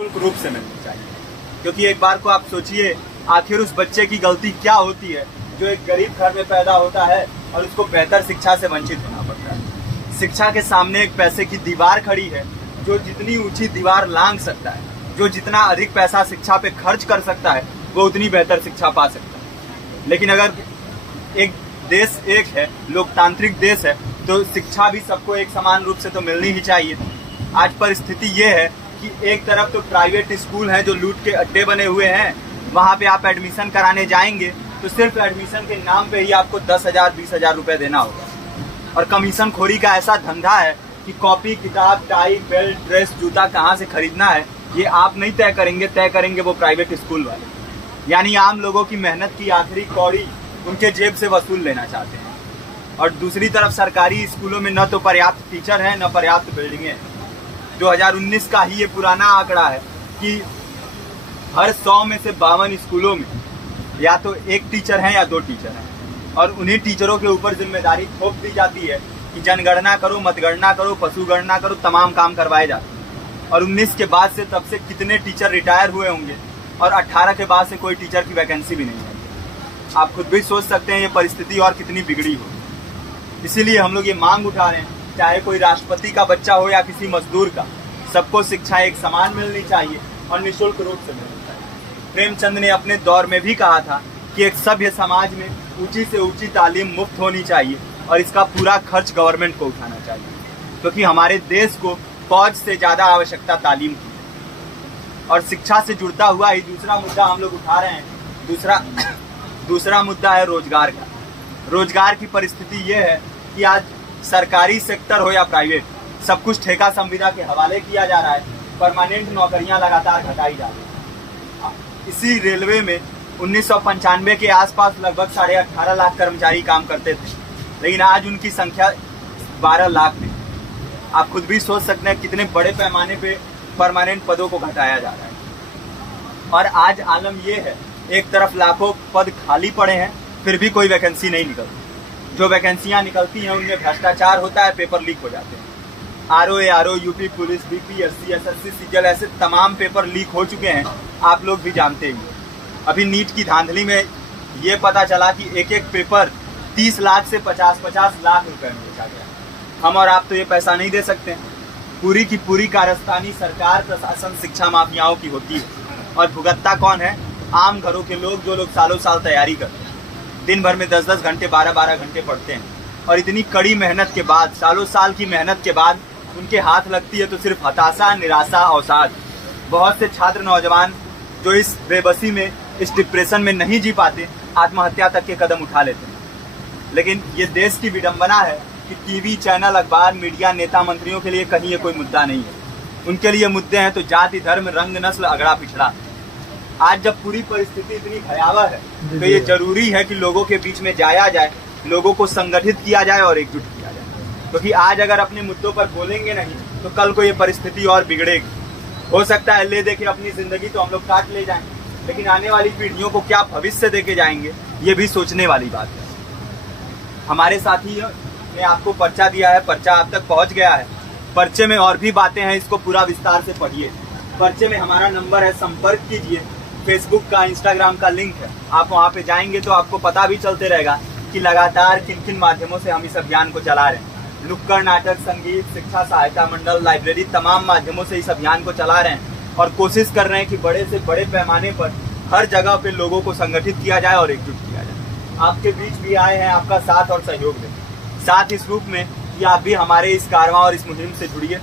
रूप से मिलनी चाहिए। क्योंकि एक बार को आप सोचिए, आखिर उस बच्चे की गलती क्या होती है जो एक गरीब घर में पैदा होता है और उसको बेहतर शिक्षा से वंचित होना पड़ता है। शिक्षा के सामने एक पैसे की दीवार खड़ी है, जो जितनी ऊंची दीवार लांघ सकता है, जो जितना अधिक पैसा शिक्षा पे खर्च कर सकता है, वो उतनी बेहतर शिक्षा पा सकता है। लेकिन अगर एक देश एक है, लोकतांत्रिक देश है, तो शिक्षा भी सबको एक समान रूप से तो मिलनी ही चाहिए। आज परिस्थिति ये है कि एक तरफ तो प्राइवेट स्कूल हैं जो लूट के अड्डे बने हुए हैं, वहाँ पे आप एडमिशन कराने जाएंगे तो सिर्फ एडमिशन के नाम पे ही आपको 10,000 20,000 रुपए देना होगा। और कमीशन खोरी का ऐसा धंधा है कि कॉपी, किताब, टाई, बेल्ट, ड्रेस, जूता कहाँ से खरीदना है ये आप नहीं तय करेंगे वो प्राइवेट स्कूल वाले। यानी आम लोगों की मेहनत की आखिरी कौड़ी उनके जेब से वसूल लेना चाहते हैं। और दूसरी तरफ सरकारी स्कूलों में न तो पर्याप्त टीचर हैं, न पर्याप्त बिल्डिंगें हैं। 2019 का ही ये पुराना आंकड़ा है कि हर 100 में से 52 स्कूलों में या तो एक टीचर है या 2 टीचर हैं। और उन्हीं टीचरों के ऊपर जिम्मेदारी थोप दी जाती है कि जनगणना करो, मतगणना करो, पशु गणना करो, तमाम काम करवाए जाते हैं। और 19 के बाद से तब से कितने टीचर रिटायर हुए होंगे और 18 के बाद से कोई टीचर की वैकेंसी भी नहीं है। आप खुद भी सोच सकते हैं ये परिस्थिति और कितनी बिगड़ी हो। इसीलिए हम लोग ये मांग उठा रहे हैं, चाहे कोई राष्ट्रपति का बच्चा हो या किसी मजदूर का, सबको शिक्षा एक समान मिलनी चाहिए और निःशुल्क रूप से मिलनी चाहिए। प्रेमचंद ने अपने दौर में भी कहा था कि एक सभ्य समाज में ऊंची से ऊंची तालीम मुफ्त होनी चाहिए और इसका पूरा खर्च गवर्नमेंट को उठाना चाहिए, क्योंकि हमारे देश को फौज से ज्यादा आवश्यकता तालीम की है। और शिक्षा से जुड़ता हुआ ही दूसरा मुद्दा हम लोग उठा रहे हैं। दूसरा मुद्दा है रोजगार का। रोजगार की परिस्थिति ये है कि आज सरकारी सेक्टर हो या प्राइवेट, सब कुछ ठेका संविदा के हवाले किया जा रहा है। परमानेंट नौकरियां लगातार घटाई जा रही हैं। इसी रेलवे में 1995 के आसपास लगभग 18.5 लाख कर्मचारी काम करते थे, लेकिन आज उनकी संख्या 12 लाख है। आप खुद भी सोच सकते हैं कितने बड़े पैमाने पे परमानेंट पदों को घटाया जा रहा है। और आज आलम ये है, एक तरफ लाखों पद खाली पड़े हैं, फिर भी कोई वैकेंसी नहीं निकलती। जो वैकेंसियां निकलती हैं उनमें भ्रष्टाचार होता है, पेपर लीक हो जाते हैं। RO, UP police, BPSC, SSC, CGL, ऐसे तमाम पेपर लीक हो चुके हैं, आप लोग भी जानते ही। अभी नीट की धांधली में ये पता चला कि एक एक पेपर 30 लाख से 50-50 लाख रुपए में बेचा गया। हम और आप तो ये पैसा नहीं दे सकते। पूरी की पूरी कारस्तानी सरकार, प्रशासन, शिक्षा माफियाओं की होती है। और भुगतता कौन है? आम घरों के लोग, जो लोग सालों साल तैयारी करते हैं, दिन भर में 10-10 घंटे, 12-12 घंटे पढ़ते हैं। और इतनी कड़ी मेहनत के बाद, सालों साल की मेहनत के बाद उनके हाथ लगती है तो सिर्फ हताशा, निराशा, अवसाद। बहुत से छात्र नौजवान जो इस बेबसी में, इस डिप्रेशन में नहीं जी पाते, आत्महत्या तक के कदम उठा लेते हैं। लेकिन ये देश की विडंबना है कि टीवी चैनल, अखबार, मीडिया, नेता, मंत्रियों के लिए कहीं ये कोई मुद्दा नहीं है। उनके लिए मुद्दे हैं तो जाति, धर्म, रंग, नस्ल, अगड़ा पिछड़ा। आज जब पूरी परिस्थिति इतनी भयावह है तो ये जरूरी है कि लोगों के बीच में जाया जाए, लोगों को संगठित किया जाए और एकजुट किया जाए। क्योंकि आज अगर अपने मुद्दों पर बोलेंगे नहीं तो कल को ये परिस्थिति और बिगड़ेगी। हो सकता है ले देके अपनी जिंदगी तो हम लोग काट ले जाएं, लेकिन आने वाली पीढ़ियों को क्या भविष्य देके जाएंगे, ये भी सोचने वाली बात है। हमारे साथी ने आपको पर्चा दिया है, पर्चा आप तक पहुंच गया है। पर्चे में और भी बातें हैं, इसको पूरा विस्तार से पढ़िए। पर्चे में हमारा नंबर है, संपर्क कीजिए। फेसबुक का, इंस्टाग्राम का लिंक है, आप वहाँ पे जाएंगे तो आपको पता भी चलते रहेगा कि लगातार किन किन माध्यमों से हम इस अभियान को चला रहे हैं। नुक्कड़ नाटक, संगीत, शिक्षा सहायता मंडल, लाइब्रेरी, तमाम माध्यमों से इस अभियान को चला रहे हैं और कोशिश कर रहे हैं कि बड़े से बड़े पैमाने पर हर जगह पे लोगों को संगठित किया जाए और एकजुट किया जाए। आपके बीच भी आए हैं आपका साथ और सहयोग दें। साथ इस रूप में कि आप भी हमारे इस कारवां और इस मुहिम से जुड़िए।